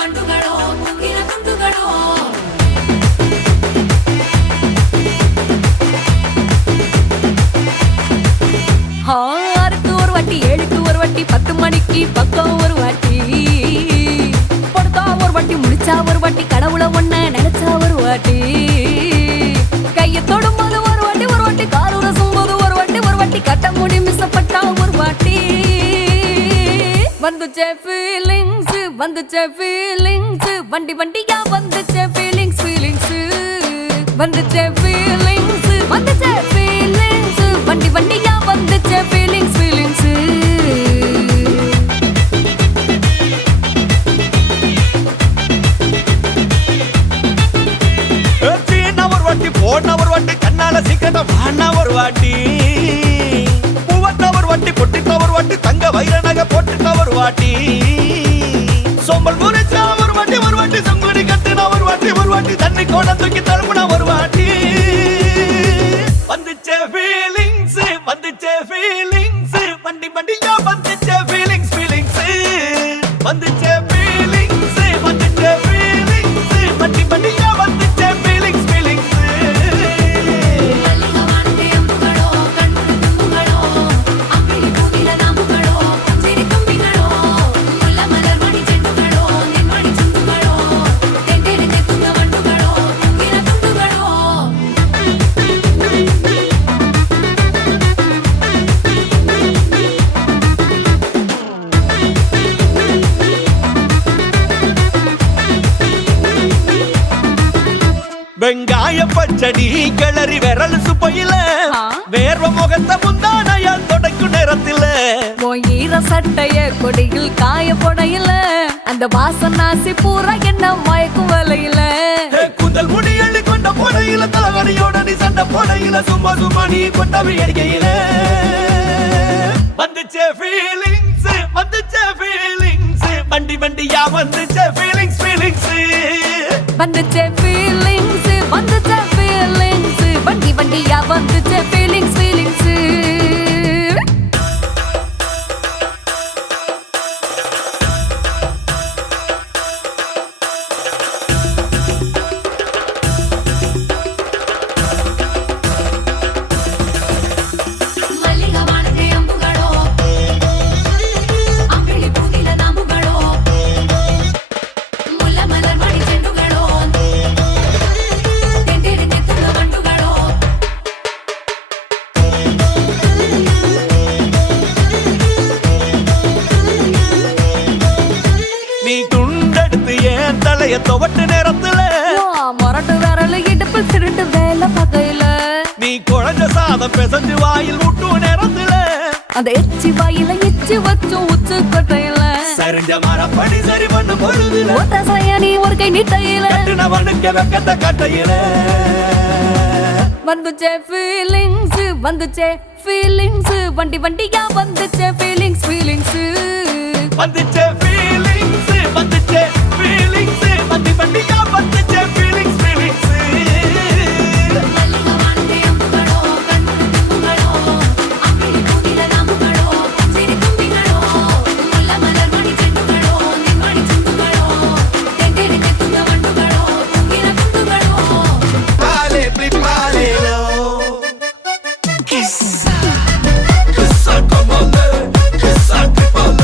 வண்டுகளோ பொங்கின துண்டுகளோ ஆறுக்கு ஒரு வாட்டி, ஏழுக்கு ஒரு வாட்டி, 10 மணிக்கு பக்கம் ஒரு வாட்டி, படுத்தா ஒரு வாட்டி, முடிச்சா ஒரு வாட்டி, கடவுளை ஒன்ன நினைச்சா ஒரு வாட்டி, கைய தொடும்போது ஒரு வாட்டி ஒரு வாட்டி, காரு ரசும்போது ஒரு வாட்டி ஒரு வாட்டி, கட்ட முடி மிசப்பட்டா ஒரு வாட்டி. வந்துச்சே ஃபீலிங்ஸ், வந்துச்சே ஃபீலிங்ஸ், வண்டி வண்டியா வந்துச்சே ஃபீலிங்ஸ் ஃபீலிங்ஸ், வந்துச்சே ஃபீலிங்ஸ், வந்துச்சே ஃபீலிங்ஸ், வண்டி வண்டியா வந்துச்சே ஃபீலிங்ஸ் ஃபீலிங்ஸ். ஒரு வாட்டி போன ஒரு வாட்டி, கண்ணால சீக்கிரம் வாண்ணா ஒரு வாட்டி, பூவத்த ஒரு வாட்டி, பொட்டித்த ஒரு வாட்டி, தங்க வைர நகை போட்டுட்ட ஒரு வாட்டி, சோம்பல் முறிச்சா ஒரு வாட்டி ஒரு வாட்டி, சங்குடி கட்டுனா ஒரு வாட்டி ஒரு வாட்டி, தண்ணி கோட தூக்கி தழுப்புனா ஒரு வாட்டி. வந்துச்சே ஃபீலிங்ஸ், வந்துச்சே ஃபீலிங்ஸ், வண்டி வண்டியா வந்துச்சே ஃபீலிங்ஸ் ஃபீலிங்ஸ், வந்துச்சே ஃபீலிங்ஸ், வந்துச்சே ஃபீலிங்ஸ், வண்டி வண்டியா வந்துச்சே ஃபீலிங்ஸ் ஃபீலிங்ஸ். மல்லிகை வானத்தை அம்புகளோ கண்ணுறு தும்புகளோ அம்பிளி பூவில நாம்புகளோ புஞ்சிரி தும்பிகளோ முல்ல மலர் மணி செண்டுகளோ நென்மணி சுண்டுகளோ தென்றெடுத்து துங்க வண்டுகளோ பொங்கின துண்டுகளோ. வெங்காய பச்சடி கிளறி விரல் சுப்பையில, வேர்வ முகத்த முந்தானையால் தொடக்கும் நேரத்தில, ஈர சட்டைய கொடியில் காய போடையில, அந்த வாசனாசி பூரா என்ன மயக்கும் வலையில, கூந்தல் முடி அள்ளி கொண்ட போடையில, தலைவலியோட நீ சண்டை போடையில, சும்மா சும்மா நீ கொண்டவி அடிக்கையில. வந்துச்சே ஃபீலிங்ஸ், வந்துச்சே ஃபீலிங்ஸ், வண்டி வண்டியா வந்துச்சே ஃபீலிங்ஸ் ஃபீலிங்ஸ், வந்துச்சே ஃபீலிங்ஸ், வந்துச்சே ஃபீலிங்ஸ், வண்டி வண்டியா வந்துச்சே ஃபீலிங்ஸ் ஃபீலிங்ஸ். மல்லிகை வானத்தை அம்புகளோ அம்பிளி பூவில நாம்புகளோ முல்ல மலர் மணி செண்டுகளோ தென்றெடுத்து துங்க வண்டுகளோ. நீ துண்டெடுத்து ஏன் தலைய துவட்டு நேரத்துல, மொரட்டு விரல் இடுப்பில் திருட்டு வேலை பகையில, நீ குழஞ்ச சாதம் பிசைஞ்சு வாயில் விட்டும் நேரத்துல, அந்த எச்சி வாயில எச்சி வச்சும் உச்சு கொட்டையில, சரிஞ்ச மரப்படி சரி பண்ண பொழுதுல, ஒத்த சயனி ஒரு கை நீட்டையில, கட்டுனவனுக்கு வெக்கத்த கட்டையில. வந்துச்சே ஃபீலிங்ஸ், வந்துச்சே ஃபீலிங்ஸ், வண்டி வண்டியா வந்துச்சே ஃபீலிங்ஸ் ஃபீலிங்ஸ், வந்துச்சே ஃபீலிங்ஸ், வந்துச்சே ஃபீலிங்ஸ், வண்டி வண்டியா வந்துச்சே ஃபீலிங்ஸ் ஃபீலிங்ஸ். மல்லிகை வானத்தை அம்புகளோ கண்ணுறு தும்புகளோ அம்பிளி பூவில நாம்புகளோ புஞ்சிரி தும்பிகளோ முல்ல மலர் மணி செண்டுகளோ நென்மணி சுண்டுகளோ தென்றெடுத்து துங்க வண்டுகளோ பொங்கின துண்டுகளோ. Vale, prepárelo. Kissa, kissa, come on, kissa, triple.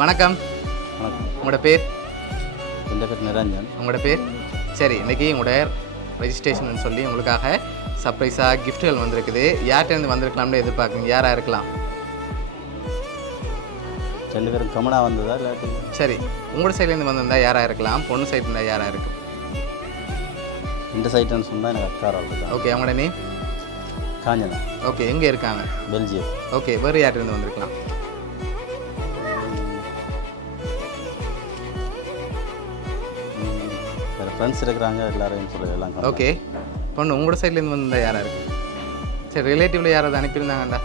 வணக்கம், வணக்கம். உங்களோட பேர்? என் பேர் நிரஞ்சன். உங்களோட பேர்? சரி, இன்றைக்கி உங்களோட ரெஜிஸ்ட்ரேஷன் சொல்லி உங்களுக்காக சர்ப்ரைஸாக கிஃப்ட்டுகள் வந்திருக்குது. யார்கிட்டேருந்து வந்திருக்கலாம்னு எதிர்பார்க்குறீங்க? யாராக இருக்கலாம்? 2 பேரும் கமனா வந்ததா இல்லாட்டி? சரி, உங்களோட சைட்லேருந்து வந்திருந்தால் யாராக இருக்கலாம்? பொண்ணு சைடு இருந்தால் யாராக இருக்கும்? இந்த சைட்டுன்னு சொன்னால் எனக்கு அக்காரா இருக்கா. ஓகே, அவங்களோட நேம்? காஞ்சனா. ஓகே, எங்கே இருக்காங்க? பெல்ஜியம். ஓகே, வேறு யார்கிட்டேருந்து வந்திருக்கலாம்? வேறு ஃப்ரெண்ட்ஸ் இருக்கிறாங்க, எல்லாரையும் சொல்லலாம். ஓகே, பொண்ணு உங்களோட சைட்லேருந்து வந்திருந்தால் யாராக இருக்கு? சரி, ரிலேட்டிவில் யாராவது அனுப்பியிருந்தாங்கண்டா?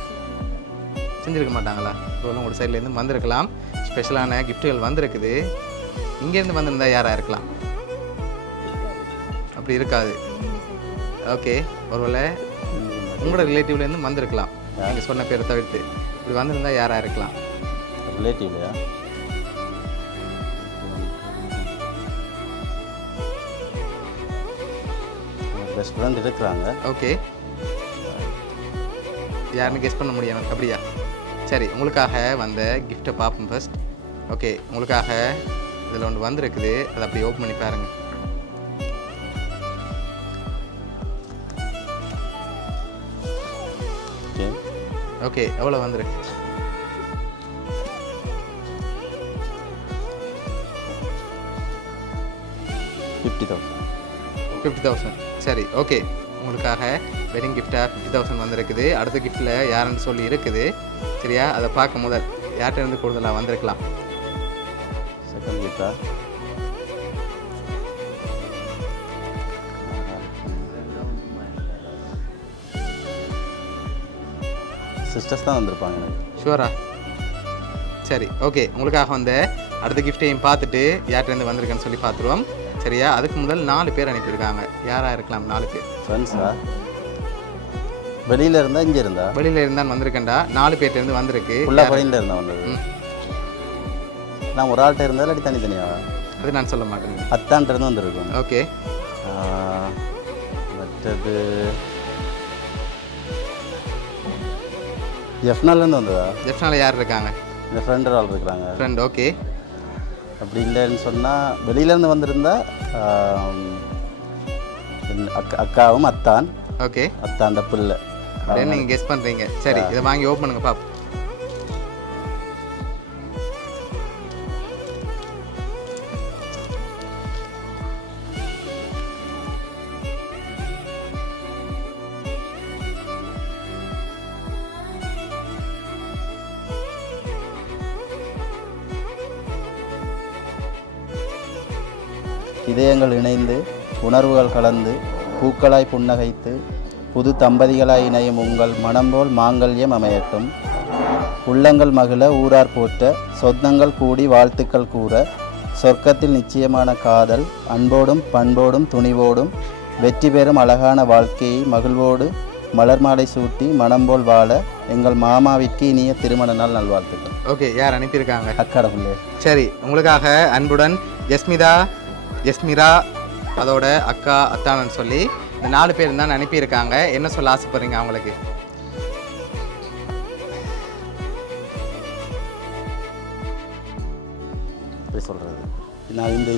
செஞ்சுருக்க மாட்டாங்களா? இப்போ உங்களோட சைட்லேருந்து வந்திருக்கலாம். ஸ்பெஷலான கிஃப்ட்டுகள் வந்திருக்குது. இங்கேருந்து வந்திருந்தா யாராக இருக்கலாம்? அப்படி இருக்காது. ஓகே, ஒருவேளை உங்களோட ரிலேட்டிவ்லேருந்து வந்திருக்கலாம். நீங்கள் சொன்ன பேரை தவிர்த்து இப்படி வந்திருந்தால் யாராக இருக்கலாம்? ரிலேட்டிவ்லையா? பெஸ்ட் ஃப்ரெண்ட் இருக்கிறாங்க. ஓகே, யாருன்னு கெஸ் பண்ண முடியும் எனக்கு? அப்படியா? சரி, உங்களுக்காக வந்த கிஃப்ட்டை பார்ப்போம் ஃபர்ஸ்ட். ஓகே, உங்களுக்காக இதில் ஒன்று வந்திருக்குது. அதை அப்படி ஓப்பன் பண்ணி பாருங்கள். ஓகே. ஓகே, எவ்வளோ வந்திருக்கு? 50,000. 50,000. சரி, ஓகே, உங்களுக்காக வெட்டிங் கிஃப்டாக 50,000 வந்திருக்குது. அடுத்த கிஃப்ட்டில் யாருன்னு சொல்லி இருக்குது. சரியா? அதை பார்க்க முதல் யார்கிட்ட இருந்து கூடுதலாக வந்திருக்கலாம்? செகண்ட் கிஃப்டா? சிஸ்டர்ஸ் தான் வந்திருப்பாங்க எனக்கு. ஷுவரா? சரி, ஓகே, உங்களுக்காக வந்த அடுத்த கிஃப்ட்டையும் பார்த்துட்டு யார்கிட்டேருந்து வந்திருக்குன்னு சொல்லி பார்த்துருவோம். சரியா? அதுக்கு முதல் 4 பேர் அனுப்பியிருக்காங்க. யாராக இருக்கலாம்? 4 பேர். ஃப்ரெண்ட்ஸா? வெளியில் இருந்தால் இங்கே இருந்தா? வெளியில் இருந்தான் வந்திருக்கேன்டா. 4 பேர்ட்டேருந்து வந்திருக்கு. ஃபுல்லாக வெளியில் இருந்தால் வந்தது. நான் ஒரு ஆள்கிட்ட இருந்தால் இல்லாட்டி தனித்தனியாக? அது நான் சொல்ல மாட்டேன். அத்தான்ட்டு இருந்து வந்திருக்கும். ஓகே, மற்றது ஜெஃப்னாலேருந்து வந்ததா? ஜெஃப்னால யார் இருக்காங்க? இந்த ஃப்ரெண்டு ஆள் இருக்கிறாங்க. ஃப்ரெண்ட். ஓகே, அப்படி இல்லைன்னு சொன்னால் வெளியிலேருந்து வந்திருந்தா அக்காவும் அத்தான். ஓகே, அத்தாண்ட பிள்ளை அப்படின்னு நீங்கள் கெஸ் பண்ணுறீங்க. சரி, இதை வாங்கி ஓப்பன் பண்ணுங்க பாப்போம். இதயங்கள் இணைந்து உணர்வுகள் கலந்து பூக்களாய் புன்னகைத்து புது தம்பதிகளாய் இணையும் உங்கள் மனம்போல் மாங்கல்யம் அமையட்டும். உள்ளங்கள் மகிழ ஊரார் போற்ற சொந்தங்கள் கூடி வாழ்த்துக்கள் கூற சொர்க்கத்தில் நிச்சயமான காதல் அன்போடும் பண்போடும் துணிவோடும் வெற்றி பெறும் அழகான வாழ்க்கையை மகிழ்வோடு மலர் மாலை சூட்டி மனம்போல் வாழ எங்கள் மாமாவிற்கு இனிய திருமண நாள் நல்வாழ்த்துக்கள். ஓகே, யார் அனுப்பியிருக்காங்க? அக்காட பிள்ளை. சரி, உங்களுக்காக அன்புடன் ஜஸ்மிரா அதோட அக்கா அத்தானன்னு சொல்லி இந்த 4 பேர் தான் அனுப்பியிருக்காங்க. என்ன சொல்ல ஆசைப்படுறீங்க அவங்களுக்கு? எப்படி சொல்கிறது, நான்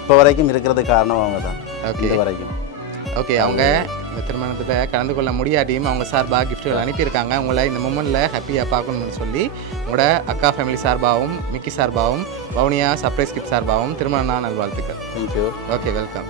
இப்போ வரைக்கும் இருக்கிறது காரணம் அவங்க தான். ஓகே, இது வரைக்கும். ஓகே, அவங்க இந்த திருமணத்தில் கலந்து கொள்ள முடியாட்டியும் அவங்க சார்பாக கிஃப்ட்டுகள் அனுப்பியிருக்காங்க. உங்களை இந்த மூமெண்ட்டில் ஹாப்பியாக பார்க்கணும்னு சொல்லி உங்களோட அக்கா ஃபேமிலி சார்பாகவும் மிக்கி சார்பாகவும் வவுனியா சர்ப்ரைஸ் கிஃப்ட் சார்பாகவும் திருமண நாள் நல்வாழ்த்துக்கள். தேங்க்யூ. Okay, welcome.